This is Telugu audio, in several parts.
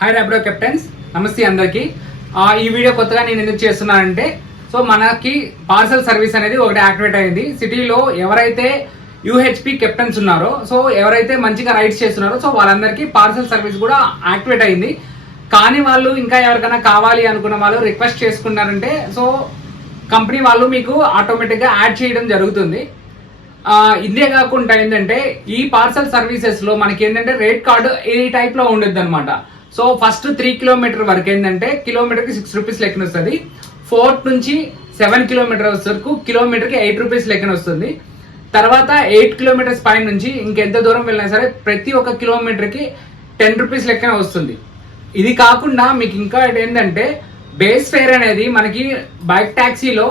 హాయ్ ర్యాపిడో కెప్టెన్స్, నమస్తే అందరికి. ఈ వీడియో కొత్తగా నేను ఎందుకు చేస్తున్నానంటే, సో మనకి పార్సల్ సర్వీస్ అనేది ఒకటి యాక్టివేట్ అయింది సిటీలో. ఎవరైతే యూహెచ్పి కెప్టెన్స్ ఉన్నారో, సో ఎవరైతే మంచిగా రైడ్స్ చేస్తున్నారో, సో వాళ్ళందరికీ పార్సల్ సర్వీస్ కూడా యాక్టివేట్ అయింది. కానీ వాళ్ళు ఇంకా ఎవరికైనా కావాలి అనుకున్న వాళ్ళు రిక్వెస్ట్ చేసుకున్నారంటే, సో కంపెనీ వాళ్ళు మీకు ఆటోమేటిక్గా యాడ్ చేయడం జరుగుతుంది. ఇదే కాకుండా ఏంటంటే, ఈ పార్సల్ సర్వీసెస్ లో మనకి ఏంటంటే రేట్ కార్డు ఈ టైప్ లో ఉండొద్దు అనమాట. సో ఫస్ట్ 3 కిలోమీటర్ వరకు ఏంటంటే కిలోమీటర్ కి 6 రూపీస్ లెక్కన వస్తుంది. 4 నుంచి 7 కిలోమీటర్స్ వరకు కిలోమీటర్ కి 8 రూపీస్ లెక్కన వస్తుంది. తర్వాత 8 కిలోమీటర్స్ పైన నుంచి ఇంకెంత దూరం వెళ్ళినా సరే ప్రతి ఒక్క కిలోమీటర్ కి 10 రూపీస్ లెక్కన వస్తుంది. ఇది కాకుండా మీకు ఇంకా ఏంటంటే బేస్ ఫేర్ అనేది మనకి బైక్ టాక్సీలో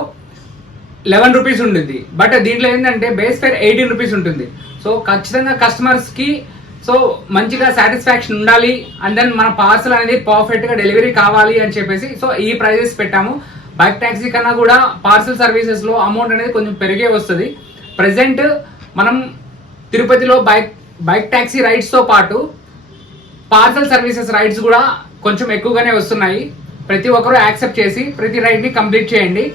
11 రూపీస్ ఉంటుంది. బట్ దీంట్లో ఏంటంటే బేస్ ఫేర్ 18 రూపీస్ ఉంటుంది. సో ఖచ్చితంగా కస్టమర్స్ కి సో మంచిగా సాటిస్ఫాక్షన్ ఉండాలి, అండ్ దెన్ మన పార్సల్ అనేది పర్ఫెక్ట్ గా డెలివరీ కావాలి అని చెప్పేసి సో ఈ ప్రైజెస్ పెట్టాము. బైక్ టాక్సీ కన్నా కూడా పార్సల్ సర్వీసెస్ లో అమౌంట్ అనేది కొంచెం పెరిగే వస్తుంది. ప్రెసెంట్ మనం తిరుపతిలో బైక్ టాక్సీ రైడ్స్ తో పాటు పార్సల్ సర్వీసెస్ రైడ్స్ కూడా కొంచెం ఎక్కువగానే వస్తున్నాయి. ప్రతి ఒక్కరూ యాక్సెప్ట్ చేసి ప్రతి రైడ్ ని కంప్లీట్ చేయండి.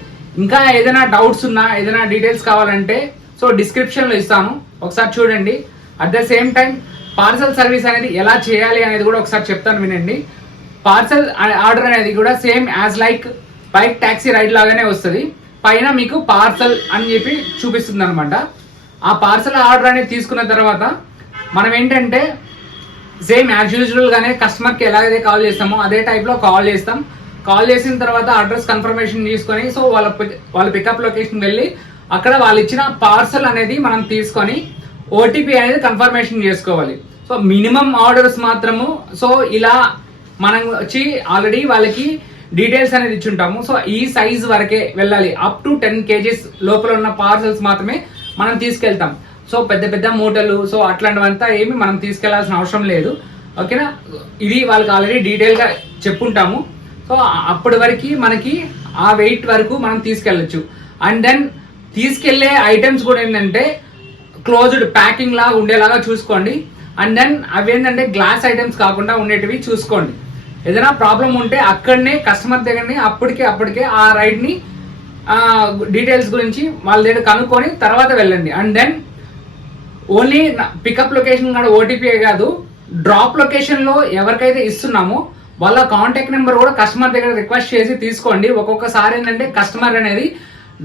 ఇంకా ఏదైనా డౌట్స్ ఉన్నా, ఏదైనా డీటెయిల్స్ కావాలంటే సో డిస్క్రిప్షన్ లో ఇస్తాను, ఒకసారి చూడండి. At the same time parcel service అనేది ఎలా చేయాలి అనేది కూడా ఒకసారి చెప్తాను, వినండి. పార్సల్ ఆర్డర్ అనేది కూడా same as like bike taxi ride లాగానే వస్తుంది. పైన మీకు పార్సల్ అని చెప్పి చూపిస్తుంది అనమాట. ఆ పార్సల్ ఆర్డర్ అనేది తీసుకున్న తర్వాత మనం ఏంటంటే సేమ్ యాజ్ యూజువల్ గానే కస్టమర్ కి ఎలాగైతే కాల్ చేస్తామో అదే టైప్ లో కాల్ చేస్తాం. కాల్ చేసిన తర్వాత అడ్రస్ కన్ఫర్మేషన్ తీసుకొని సో వాళ్ళ పికప్ లొకేషన్ వెళ్ళి అక్కడ వాళ్ళు ఇచ్చిన పార్సల్ అనేది మనం తీసుకొని ఓటీపీ అనేది కన్ఫర్మేషన్ చేసుకోవాలి. సో మినిమం ఆర్డర్స్ మాత్రము సో ఇలా మనం వచ్చి ఆల్రెడీ వాళ్ళకి డీటెయిల్స్ అనేది ఇచ్చుంటాము. సో ఈ సైజ్ వరకే వెళ్ళాలి. అప్ టు 10 kgs లోపల ఉన్న పార్సల్స్ మాత్రమే మనం తీసుకెళ్తాం. సో పెద్ద పెద్ద మూటలు సో అట్లాంటివంతా ఏమి మనం తీసుకెళ్లాల్సిన అవసరం లేదు. ఓకేనా, ఇది వాళ్ళకి ఆల్రెడీ డీటెయిల్ గా చెప్పుంటాము. సో అప్పటి వరకు మనకి ఆ వెయిట్ వరకు మనం తీసుకెళ్ళచ్చు. అండ్ దెన్ తీసుకెళ్లే ఐటమ్స్ కూడా ఏంటంటే క్లోజ్డ్ ప్యాకింగ్ లాగా ఉండేలాగా చూసుకోండి. అండ్ దెన్ అవి ఏంటంటే గ్లాస్ ఐటమ్స్ కాకుండా ఉండేటివి చూసుకోండి. ఏదైనా ప్రాబ్లం ఉంటే అక్కడనే కస్టమర్ దగ్గరనే అప్పటికే ఆ రైడ్ ని డీటెయిల్స్ గురించి వాళ్ళ దగ్గర కనుక్కొని తర్వాత వెళ్ళండి. And then only pickup location కూడా ఓటీపీ కాదు, డ్రాప్ లొకేషన్ లో ఎవరికైతే ఇస్తున్నామో వాళ్ళ కాంటాక్ట్ నెంబర్ కూడా కస్టమర్ దగ్గర రిక్వెస్ట్ చేసి తీసుకోండి. ఒక్కొక్కసారి ఏంటంటే కస్టమర్ అనేది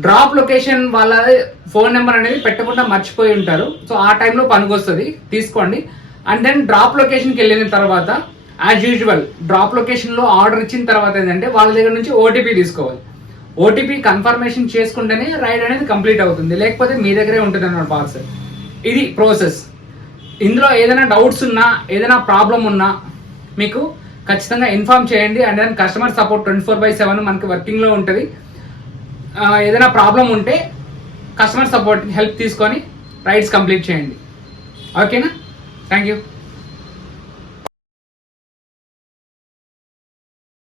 డ్రాప్ లొకేషన్ వాళ్ళ ఫోన్ నెంబర్ అనేది పెట్టకుండా మర్చిపోయి ఉంటారు. సో ఆ టైంలో పనికొస్తుంది, తీసుకోండి. అండ్ దెన్ డ్రాప్ లొకేషన్కి వెళ్ళిన తర్వాత యాజ్ యూజువల్ డ్రాప్ లొకేషన్ లో ఆర్డర్ ఇచ్చిన తర్వాత ఏంటంటే వాళ్ళ దగ్గర నుంచి ఓటీపీ తీసుకోవాలి. ఓటీపీ కన్ఫర్మేషన్ చేసుకుంటేనే రైడ్ అనేది కంప్లీట్ అవుతుంది, లేకపోతే మీ దగ్గరే ఉంటుంది అన్నమాట పార్సల్. ఇది ప్రాసెస్. ఇందులో ఏదైనా డౌట్స్ ఉన్నా, ఏదైనా ప్రాబ్లం ఉన్నా మీకు ఖచ్చితంగా ఇన్ఫార్మ్ చేయండి. అండ్ దెన్ కస్టమర్ సపోర్ట్ 24/7 మనకి వర్కింగ్ లో ఉంటుంది. ఏదైనా ప్రాబ్లం ఉంటే కస్టమర్ సపోర్ట్ హెల్ప్ తీసుకొని రైడ్స్ కంప్లీట్ చేయండి. ఓకేనా, థ్యాంక్ యూ.